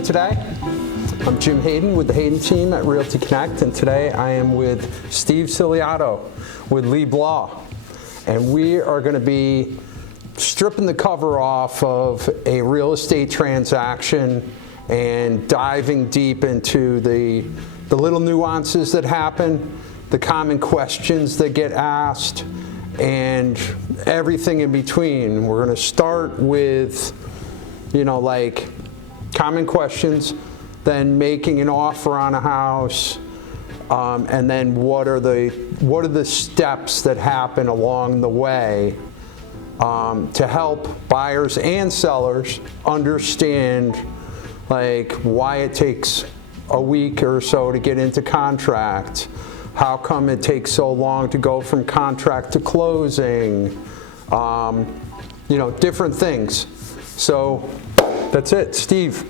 doing today? I'm Jim Haydon with the Haydon team at Realty Connect, and today I am with Steve Ciliato with Lieb Law. And we are going to be stripping the cover off of a real estate transaction and diving deep into the little nuances that happen, the common questions that get asked, and everything in between. We're going to start with, like common questions, then making an offer on a house, and then what are the steps that happen along the way to help buyers and sellers understand why it takes a week or so to get into contract, how come it takes so long to go from contract to closing, different things. So that's it. Steve.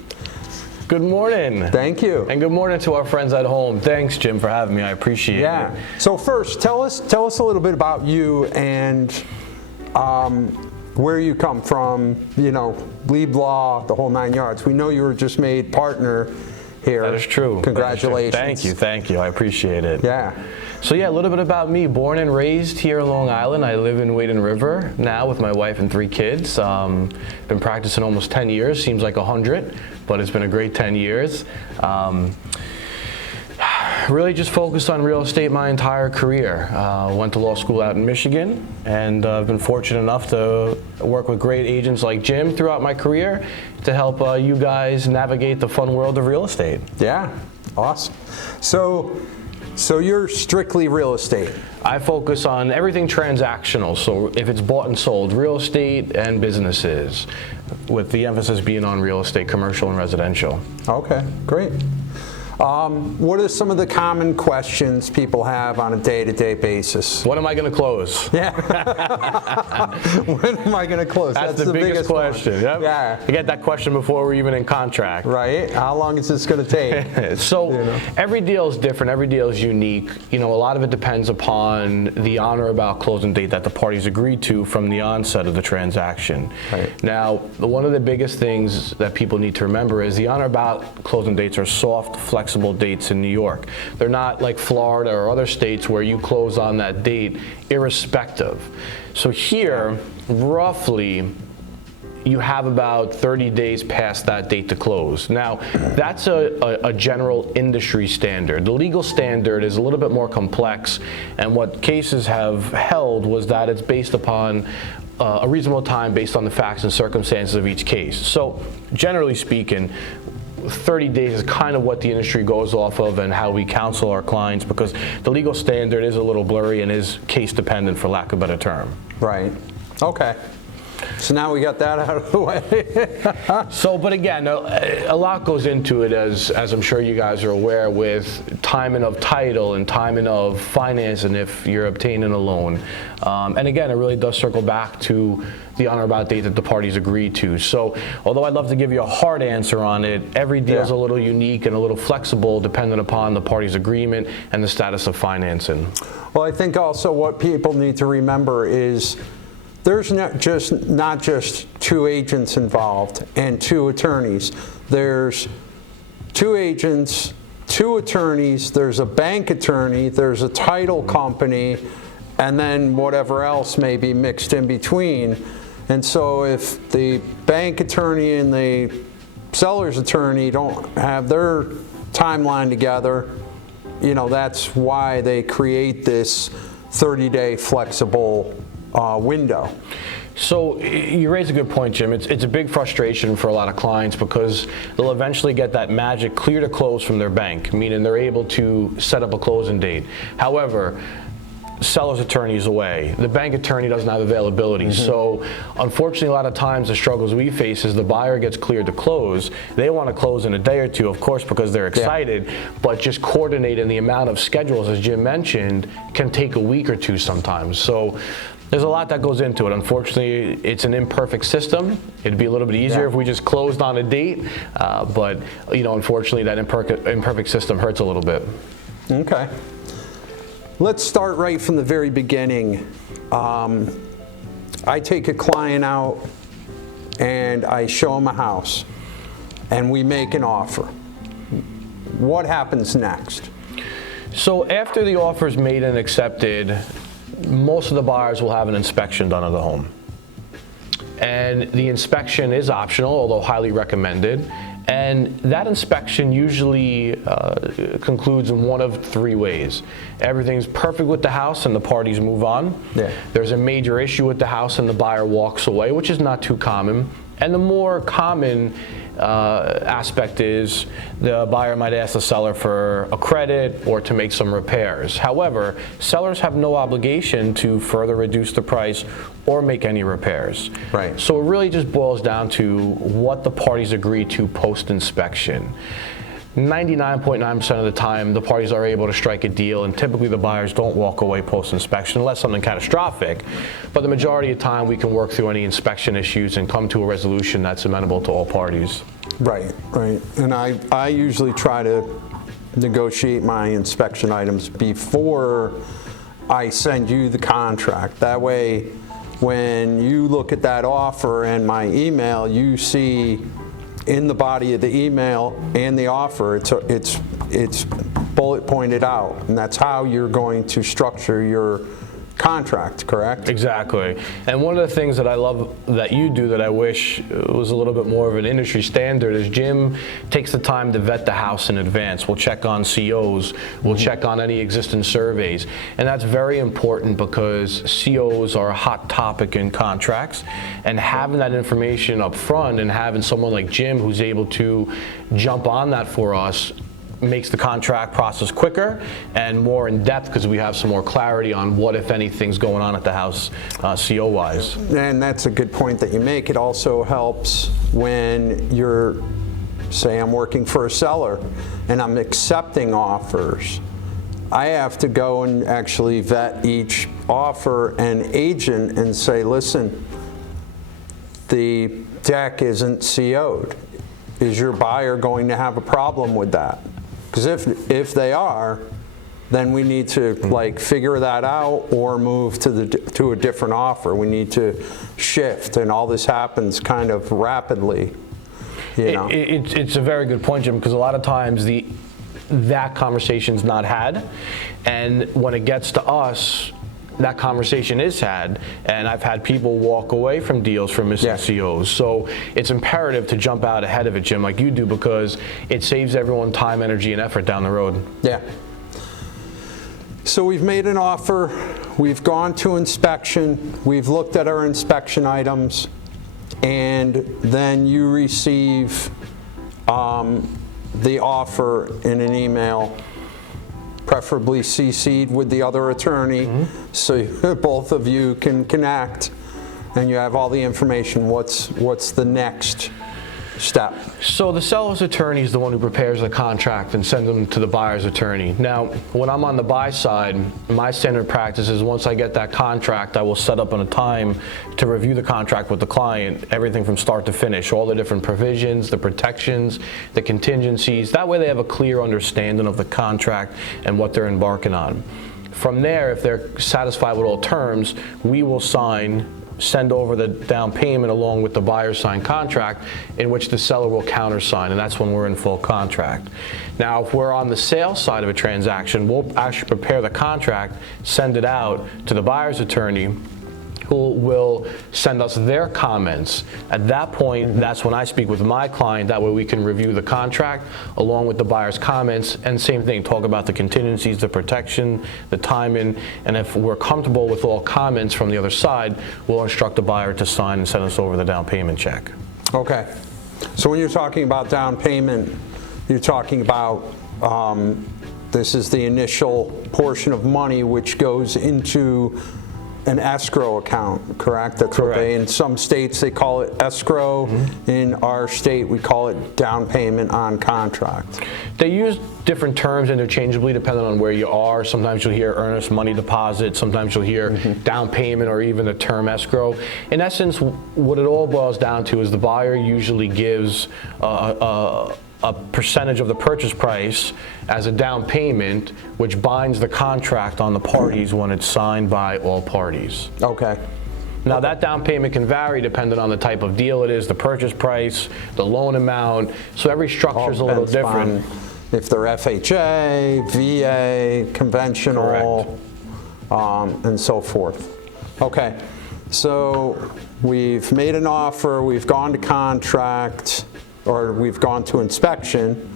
Good morning. Thank you. And good morning to our friends at home. Thanks, Jim, for having me. I appreciate it. So first, tell us a little bit about you and where you come from, Lieb Law, the whole 9 yards. We know you were just made partner here. That is true. Congratulations. Thank you. I appreciate it. Yeah. So a little bit about me. Born and raised here in Long Island. I live in Haydon River now with my wife and 3 kids. Been practicing almost 10 years. Seems like 100, but it's been a great 10 years. Really just focused on real estate my entire career. Went to law school out in Michigan, and I've been fortunate enough to work with great agents like Jim throughout my career to help you guys navigate the fun world of real estate. Yeah, awesome. So you're strictly real estate? I focus on everything transactional, so if it's bought and sold, real estate and businesses, with the emphasis being on real estate, commercial and residential. Okay, great. What are some of the common questions people have on a day-to-day basis? When am I going to close? Yeah. When am I going to close? That's the biggest question. Yep. Yeah. I get that question before we're even in contract. Right. How long is this going to take? So every deal is different. Every deal is unique. A lot of it depends upon the on or about closing date that the parties agreed to from the onset of the transaction. Right. Now, one of the biggest things that people need to remember is the on or about closing dates are soft, flexible dates in New York. They're not like Florida or other states where you close on that date irrespective. So here, roughly, you have about 30 days past that date to close. Now, that's a general industry standard. The legal standard is a little bit more complex, and what cases have held was that it's based upon a reasonable time based on the facts and circumstances of each case. So, generally speaking, 30 days is kind of what the industry goes off of and how we counsel our clients, because the legal standard is a little blurry and is case dependent, for lack of a better term. Right. Okay. So now we got that out of the way. But again, a lot goes into it, as I'm sure you guys are aware, with timing of title and timing of financing if you're obtaining a loan. And again, it really does circle back to the on or about date that the parties agreed to. So although I'd love to give you a hard answer on it, every deal is a little unique and a little flexible depending upon the parties' agreement and the status of financing. Well, I think also what people need to remember is there's not just 2 agents involved and 2 attorneys. There's 2 agents, 2 attorneys, there's a bank attorney, there's a title company, and then whatever else may be mixed in between. And so if the bank attorney and the seller's attorney don't have their timeline together, that's why they create this 30-day flexible window. So you raise a good point, Jim. It's a big frustration for a lot of clients because they'll eventually get that magic clear to close from their bank, meaning they're able to set up a closing date. However, seller's attorney is away. The bank attorney doesn't have availability. So unfortunately, a lot of times the struggles we face is the buyer gets cleared to close. They want to close in a day or 2, of course, because they're excited, but just coordinating the amount of schedules, as Jim mentioned, can take a week or 2 sometimes. So there's a lot that goes into it. Unfortunately, it's an imperfect system. It'd be a little bit easier if we just closed on a date, but unfortunately, that imperfect system hurts a little bit. Okay. Let's start right from the very beginning. I take a client out and I show them a house. and we make an offer. What happens next? So after the offer is made and accepted, most of the buyers will have an inspection done of the home. And the inspection is optional, although highly recommended. And that inspection usually concludes in one of three ways. Everything's perfect with the house and the parties move on. Yeah. There's a major issue with the house and the buyer walks away, which is not too common. And the more common aspect is the buyer might ask the seller for a credit or to make some repairs. However, sellers have no obligation to further reduce the price or make any repairs. Right. So it really just boils down to what the parties agree to post-inspection. 99.9% of the time, the parties are able to strike a deal, and typically the buyers don't walk away post-inspection unless something catastrophic. But the majority of the time, we can work through any inspection issues and come to a resolution that's amenable to all parties. Right, right. And I usually try to negotiate my inspection items before I send you the contract. That way, when you look at that offer and my email, you see in the body of the email and the offer, it's bullet pointed out, and that's how you're going to structure your contract, correct? Exactly. And one of the things that I love that you do that I wish was a little bit more of an industry standard is Jim takes the time to vet the house in advance. We'll check on COs, we'll check on any existing surveys. And that's very important because COs are a hot topic in contracts, and having that information up front and having someone like Jim who's able to jump on that for us makes the contract process quicker and more in depth because we have some more clarity on what, if anything's going on at the house CO-wise. And that's a good point that you make. It also helps when you're, say I'm working for a seller and I'm accepting offers. I have to go and actually vet each offer and agent and say, listen, the deck isn't CO'd. Is your buyer going to have a problem with that? Because if they are, then we need to like figure that out or move to a different offer. We need to shift, and all this happens kind of rapidly. You know? It's a very good point, Jim, because a lot of times that conversation's not had, and when it gets to us, that conversation is had, and I've had people walk away from deals for missing COs. So it's imperative to jump out ahead of it, Jim, like you do, because it saves everyone time, energy, and effort down the road. Yeah. So we've made an offer, we've gone to inspection, we've looked at our inspection items, and then you receive the offer in an email, preferably CC'd with the other attorney, so both of you can connect and you have all the information. What's the next step? So the seller's attorney is the one who prepares the contract and sends them to the buyer's attorney. Now, when I'm on the buy side, my standard practice is once I get that contract, I will set up on a time to review the contract with the client, everything from start to finish, all the different provisions, the protections, the contingencies. That way they have a clear understanding of the contract and what they're embarking on. From there, if they're satisfied with all terms, we will send over the down payment along with the buyer's signed contract, in which the seller will countersign, and that's when we're in full contract. Now, if we're on the sales side of a transaction, we'll actually prepare the contract, send it out to the buyer's attorney, who will send us their comments. At that point, that's when I speak with my client. That way we can review the contract along with the buyer's comments, and same thing, talk about the contingencies, the protection, the timing, and if we're comfortable with all comments from the other side, we'll instruct the buyer to sign and send us over the down payment check. Okay. So when you're talking about down payment, you're talking about this is the initial portion of money which goes into an escrow account, correct? That's correct. What in some states they call it escrow. In our state we call it down payment on contract. They use different terms interchangeably depending on where you are. Sometimes you'll hear earnest money deposit, sometimes you'll hear down payment, or even the term escrow. In essence, what it all boils down to is the buyer usually gives a percentage of the purchase price as a down payment, which binds the contract on the parties when it's signed by all parties. Okay. Now that down payment can vary depending on the type of deal it is, the purchase price, the loan amount. So every structure is a little different. If they're FHA, VA, conventional, and so forth. Okay, so we've made an offer, we've gone to contract, or we've gone to inspection.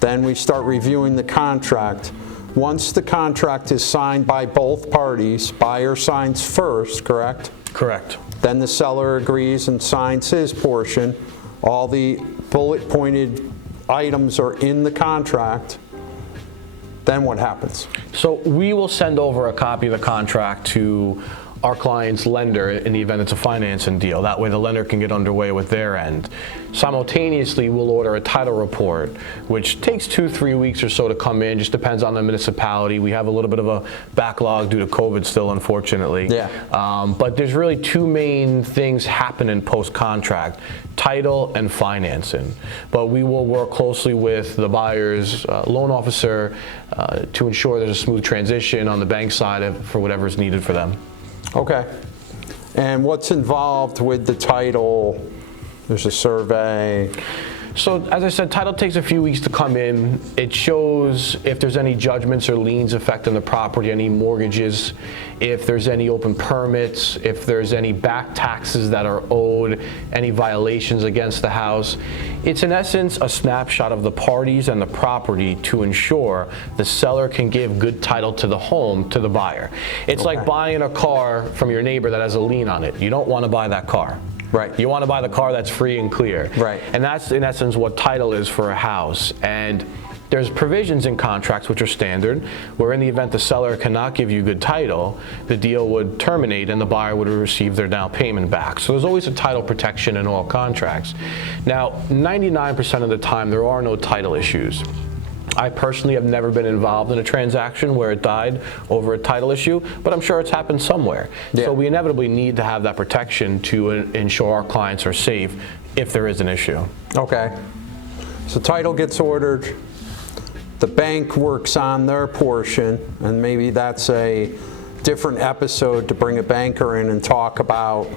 Then we start reviewing the contract. Once the contract is signed by both parties, buyer signs first, correct? Correct. Then the seller agrees and signs his portion. All the bullet-pointed items are in the contract. Then what happens? So we will send over a copy of the contract to our client's lender in the event it's a financing deal. That way the lender can get underway with their end. Simultaneously, we'll order a title report, which takes 2-3 weeks or so to come in, just depends on the municipality. We have a little bit of a backlog due to COVID still, unfortunately. Yeah. But there's really two main things happening post-contract: title and financing. But we will work closely with the buyer's loan officer to ensure there's a smooth transition on the bank side for whatever is needed for them. Okay. And what's involved with the title? There's a survey. So, as I said, title takes a few weeks to come in. It shows if there's any judgments or liens affecting the property, any mortgages, if there's any open permits, if there's any back taxes that are owed, any violations against the house. It's in essence a snapshot of the parties and the property to ensure the seller can give good title to the home to the buyer. It's like buying a car from your neighbor that has a lien on it. You don't want to buy that car. Right. You want to buy the car that's free and clear. Right. And that's in essence what title is for a house. And there's provisions in contracts which are standard, where in the event the seller cannot give you good title, the deal would terminate and the buyer would receive their down payment back. So there's always a title protection in all contracts. Now, 99% of the time there are no title issues. I personally have never been involved in a transaction where it died over a title issue, but I'm sure it's happened somewhere. Yeah. So we inevitably need to have that protection to ensure our clients are safe if there is an issue. Okay. So title gets ordered, the bank works on their portion, and maybe that's a different episode to bring a banker in and talk about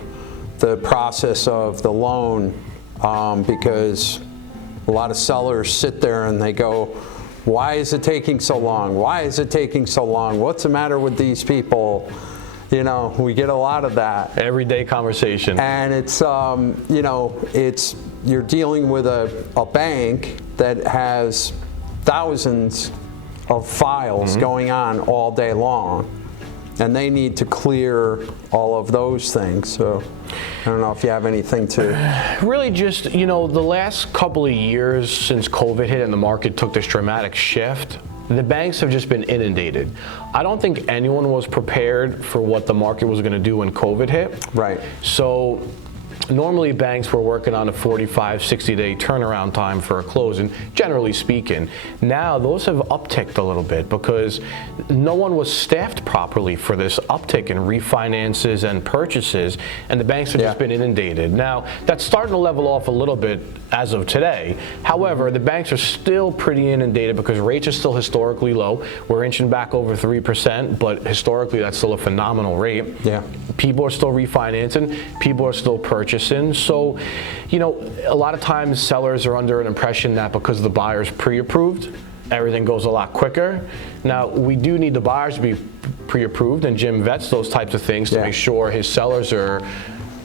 the process of the loan, because a lot of sellers sit there and they go, why is it taking so long? Why is it taking so long? What's the matter with these people? You know, we get a lot of that. Everyday conversation. And it's, you know, you're dealing with a bank that has thousands of files going on all day long. And they need to clear all of those things. So I don't know if you have anything to... Really just, you know, the last couple of years since COVID hit and the market took this dramatic shift, the banks have just been inundated. I don't think anyone was prepared for what the market was going to do when COVID hit. Right. So normally banks were working on a 45, 60-day turnaround time for a closing, generally speaking. Now those have upticked a little bit because no one was staffed properly for this uptick in refinances and purchases, and the banks have just been inundated. Now that's starting to level off a little bit as of today. However, the banks are still pretty inundated because rates are still historically low. We're inching back over 3%, but historically that's still a phenomenal rate. Yeah. People are still refinancing, people are still purchasing. So, you know, a lot of times sellers are under an impression that because the buyer's pre-approved, everything goes a lot quicker. Now, we do need the buyers to be pre-approved, and Jim vets those types of things to make sure his sellers are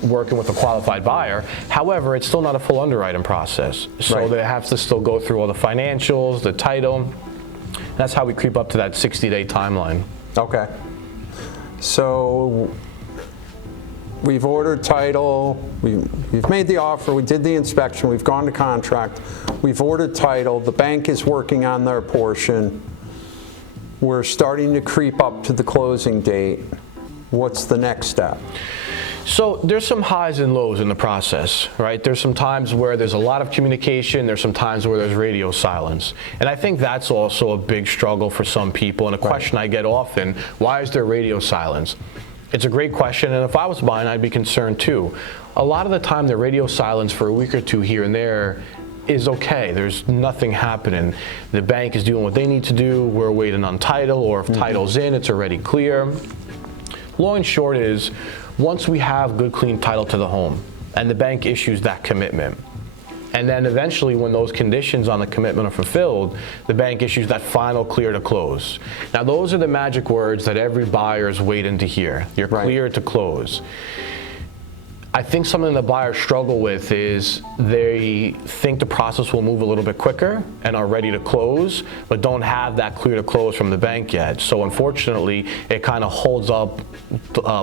working with a qualified buyer. However, it's still not a full underwriting process. So they have to still go through all the financials, the title. That's how we creep up to that 60-day timeline. Okay. So we've ordered title, we've made the offer, we did the inspection, we've gone to contract, we've ordered title, the bank is working on their portion, we're starting to creep up to the closing date. What's the next step? So there's some highs and lows in the process, right? There's some times where there's a lot of communication, there's some times where there's radio silence. And I think that's also a big struggle for some people, and a question I get often, why is there radio silence? It's a great question, and if I was buying, I'd be concerned too. A lot of the time, the radio silence for a week or two here and there is okay. There's nothing happening. The bank is doing what they need to do. We're waiting on title, or if title's in, it's already clear. long and short is, once we have good, clean title to the home, and the bank issues that commitment, and then eventually when those conditions on the commitment are fulfilled, the bank issues that final clear to close. Now those are the magic words that every buyer is waiting to hear. You're clear to close. I think something the buyers struggle with is they think the process will move a little bit quicker and are ready to close, but don't have that clear to close from the bank yet. So unfortunately, it kind of holds up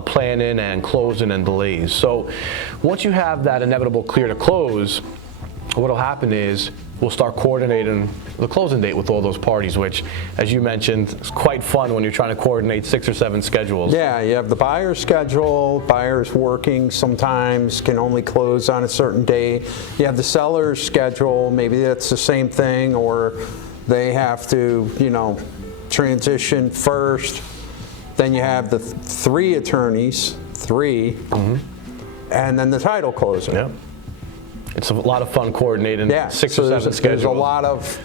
planning and closing and delays. So once you have that inevitable clear to close, what will happen is we'll start coordinating the closing date with all those parties, which, as you mentioned, is quite fun when you're trying to coordinate 6 or 7 schedules. Yeah, you have the buyer's schedule, buyer's working sometimes, can only close on a certain day. You have the seller's schedule, maybe that's the same thing, or they have to, transition first. Then you have the 3 attorneys, and then the title closer. Yep. It's a lot of fun coordinating 6 or 7 schedules.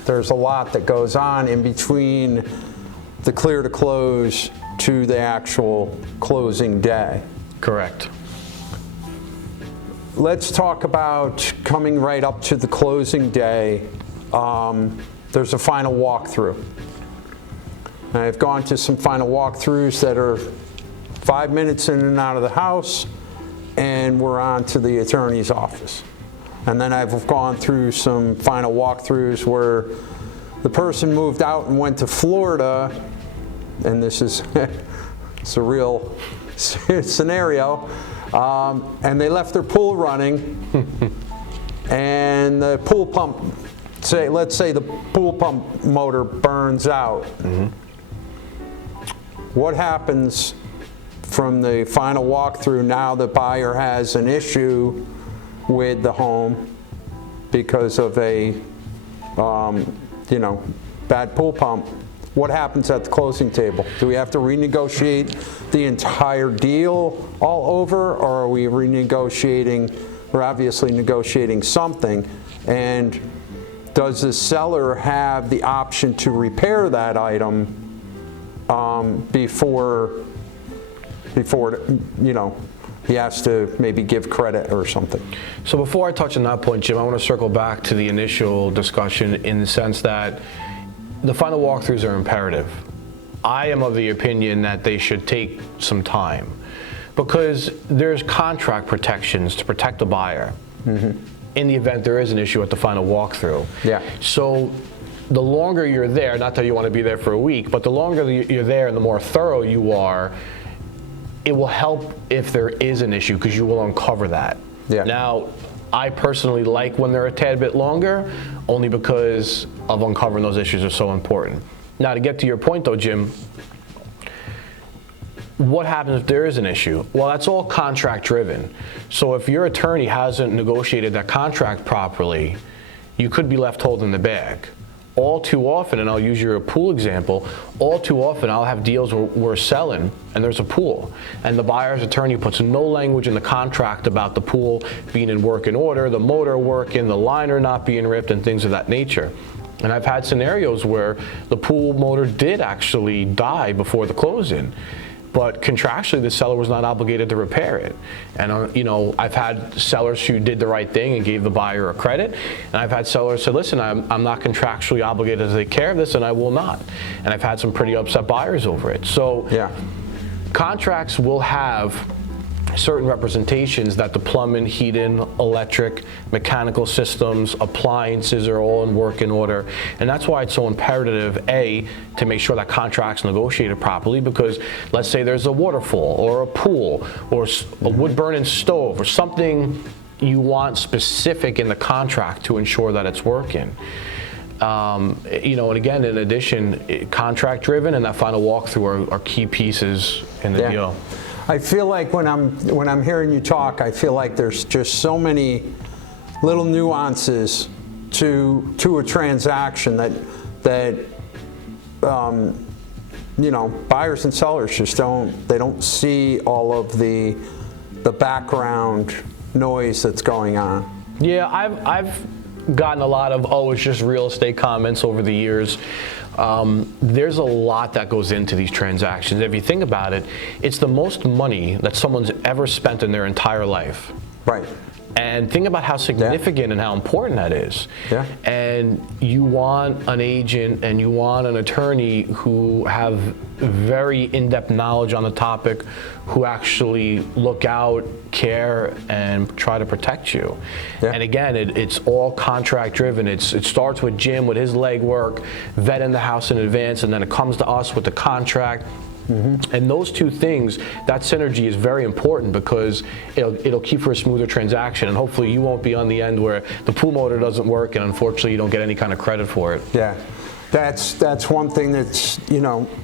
There's a lot that goes on in between the clear to close to the actual closing day. Correct. Let's talk about coming right up to the closing day. There's a final walkthrough. I've gone to some final walkthroughs that are 5 minutes in and out of the house, and we're on to the attorney's office. And then I've gone through some final walkthroughs where the person moved out and went to Florida, and this is it's a real scenario, and they left their pool running, and the pool pump, let's say the pool pump motor burns out. What happens from the final walkthrough now the buyer has an issue with the home because of a bad pool pump? What happens at the closing table? Do we have to renegotiate the entire deal all over, or are we renegotiating? We're obviously negotiating something. And does the seller have the option to repair that item before he has to maybe give credit or something? So before I touch on that point, Jim, I want to circle back to the initial discussion in the sense that the final walkthroughs are imperative. I am of the opinion that they should take some time because there's contract protections to protect the buyer in the event there is an issue at the final walkthrough. Yeah. So the longer you're there, not that you want to be there for a week, but the longer you're there and the more thorough you are, it will help if there is an issue because you will uncover that. Yeah. Now, I personally like when they're a tad bit longer, only because of uncovering those issues are so important. Now, to get to your point though, Jim, what happens if there is an issue? Well, that's all contract driven. So if your attorney hasn't negotiated that contract properly, you could be left holding the bag. All too often, and I'll use your pool example, all too often I'll have deals where we're selling and there's a pool and the buyer's attorney puts no language in the contract about the pool being in working order, the motor working, the liner not being ripped and things of that nature. And I've had scenarios where the pool motor did actually die before the closing, but contractually the seller was not obligated to repair it. And I've had sellers who did the right thing and gave the buyer a credit, and I've had sellers say, listen, I'm not contractually obligated to take care of this and I will not. And I've had some pretty upset buyers over it. So yeah, contracts will have certain representations that the plumbing, heating, electric, mechanical systems, appliances are all in working order. And that's why it's so imperative, A, to make sure that contract's negotiated properly, because let's say there's a waterfall or a pool or a wood burning stove or something you want specific in the contract to ensure that it's working. And again, in addition, contract driven and that final walkthrough are key pieces in the deal. I feel like when I'm hearing you talk, I feel like there's just so many little nuances to a transaction that buyers and sellers just don't see all of the background noise that's going on. Yeah, I've gotten a lot of, oh, it's just real estate comments over the years. There's a lot that goes into these transactions. If you think about it, it's the most money that someone's ever spent in their entire life. Right. And think about how significant and how important that is. Yeah. And you want an agent and you want an attorney who have very in-depth knowledge on the topic, who actually look out, care, and try to protect you. Yeah. And again, it's all contract driven. It starts with Jim with his legwork, vetting the house in advance, and then it comes to us with the contract. Mm-hmm. And those two things, that synergy is very important because it'll keep for a smoother transaction, and hopefully you won't be on the end where the pool motor doesn't work and unfortunately you don't get any kind of credit for it. Yeah, that's one thing that's,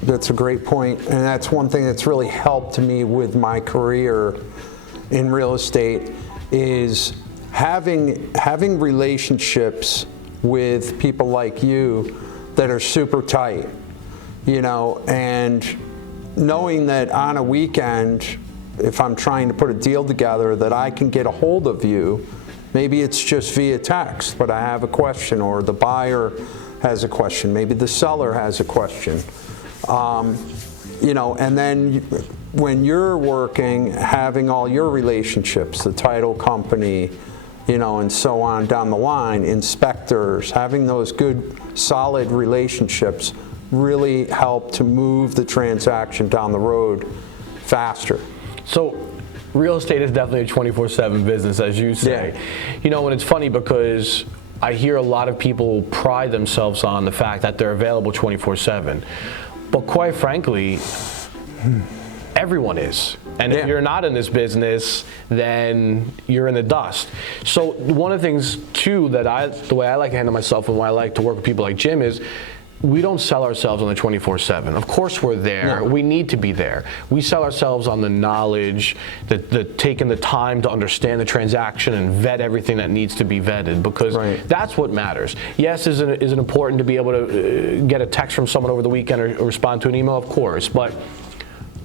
that's a great point, and that's one thing that's really helped me with my career in real estate is having relationships with people like you that are super tight, and knowing that on a weekend, if I'm trying to put a deal together, that I can get a hold of you. Maybe it's just via text, but I have a question, or the buyer has a question, maybe the seller has a question. And then when you're working, having all your relationships, the title company, and so on down the line, inspectors, having those good, solid relationships really help to move the transaction down the road faster. So real estate is definitely a 24/7 business, as you say. Yeah. And it's funny because I hear a lot of people pride themselves on the fact that they're available 24/7. But quite frankly, everyone is. And if you're not in this business, then you're in the dust. So one of the things, too, the way I like to handle myself and why I like to work with people like Jim is, we don't sell ourselves on the 24/7. Of course we're there. No. We need to be there. We sell ourselves on the knowledge, taking the time to understand the transaction and vet everything that needs to be vetted, because that's what matters. Yes, is it important to be able to get a text from someone over the weekend or respond to an email? Of course, but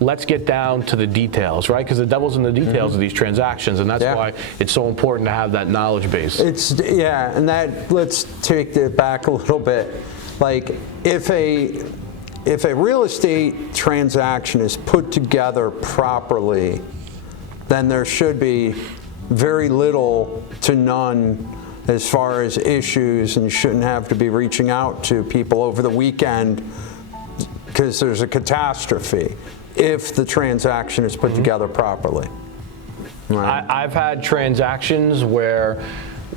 let's get down to the details, right? Because the devil's in the details of these transactions, and that's why it's so important to have that knowledge base. And let's take it back a little bit. Like, if a real estate transaction is put together properly, then there should be very little to none as far as issues, and you shouldn't have to be reaching out to people over the weekend because there's a catastrophe if the transaction is put together properly. Right. I've had transactions where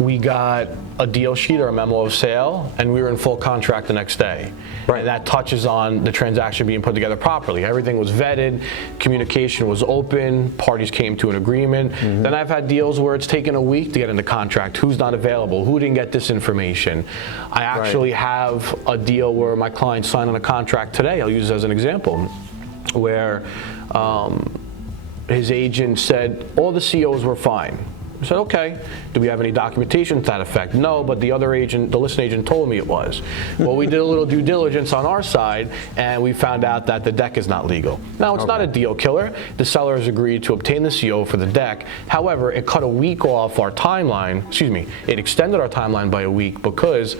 we got a deal sheet or a memo of sale, and we were in full contract the next day. Right. And that touches on the transaction being put together properly. Everything was vetted, communication was open, parties came to an agreement. Mm-hmm. Then I've had deals where it's taken a week to get into contract. Who's not available? Who didn't get this information? I actually have a deal where my client signed on a contract today, I'll use it as an example, where his agent said all the COs were fine. I said, okay, do we have any documentation to that effect? No, but the other agent, the listing agent, told me it was. Well, we did a little due diligence on our side, and we found out that the deck is not legal. Now, it's not a deal killer. The sellers agreed to obtain the CO for the deck. However, it cut a week off our timeline, it extended our timeline by a week because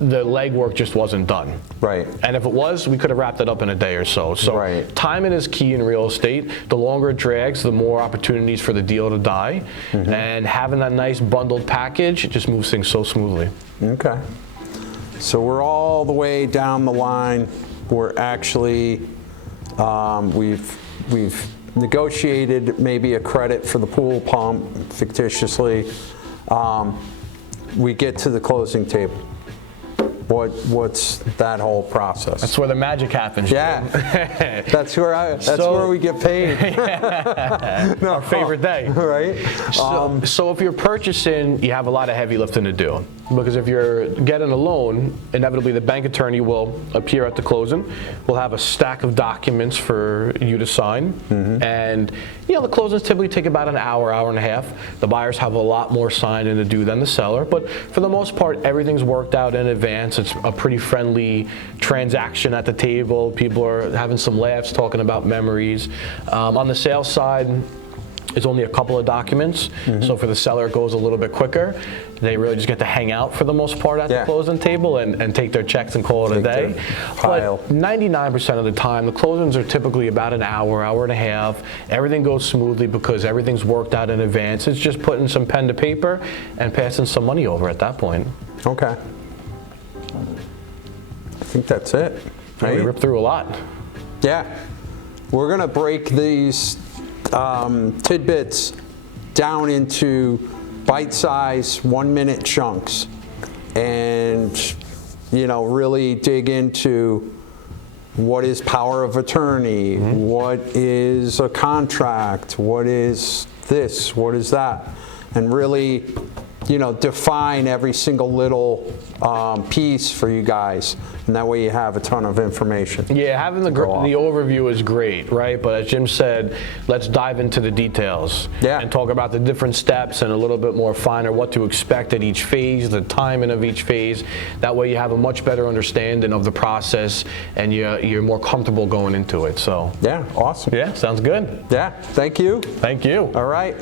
the legwork just wasn't done. Right. And if it was, we could have wrapped it up in a day or so. So timing is key in real estate. The longer it drags, the more opportunities for the deal to die. Mm-hmm. And having that nice bundled package, it just moves things so smoothly. Okay. So we're all the way down the line. We're actually, we've negotiated maybe a credit for the pool pump, fictitiously. We get to the closing table. What's that whole process? That's where the magic happens. Yeah, that's where we get paid. Our favorite day, right? So if you're purchasing, you have a lot of heavy lifting to do, because if you're getting a loan, inevitably the bank attorney will appear at the closing. We'll have a stack of documents for you to sign, and the closings typically take about an hour and a half. The buyers have a lot more signing to do than the seller, but for the most part, everything's worked out in advance. It's a pretty friendly transaction at the table. People are having some laughs, talking about memories. On the sales side, It's only a couple of documents, so for the seller it goes a little bit quicker. They really just get to hang out for the most part at the closing table and take their checks and call it a day. But 99% of the time, the closings are typically about an hour, hour and a half. Everything goes smoothly because everything's worked out in advance. It's just putting some pen to paper and passing some money over at that point. Okay. I think that's it. We ripped through a lot. Yeah. We're going to break these tidbits down into bite-sized 1-minute chunks and, you know, really dig into what is power of attorney, what is a contract, what is this, what is that, and really, you know, define every single little piece for you guys, and that way you have a ton of information. Yeah, having the overview is great, right? But as Jim said, let's dive into the details and talk about the different steps and a little bit more finer what to expect at each phase, the timing of each phase. That way you have a much better understanding of the process and you're more comfortable going into it. So yeah, awesome. Yeah, sounds good. Yeah, thank you. Thank you. All right.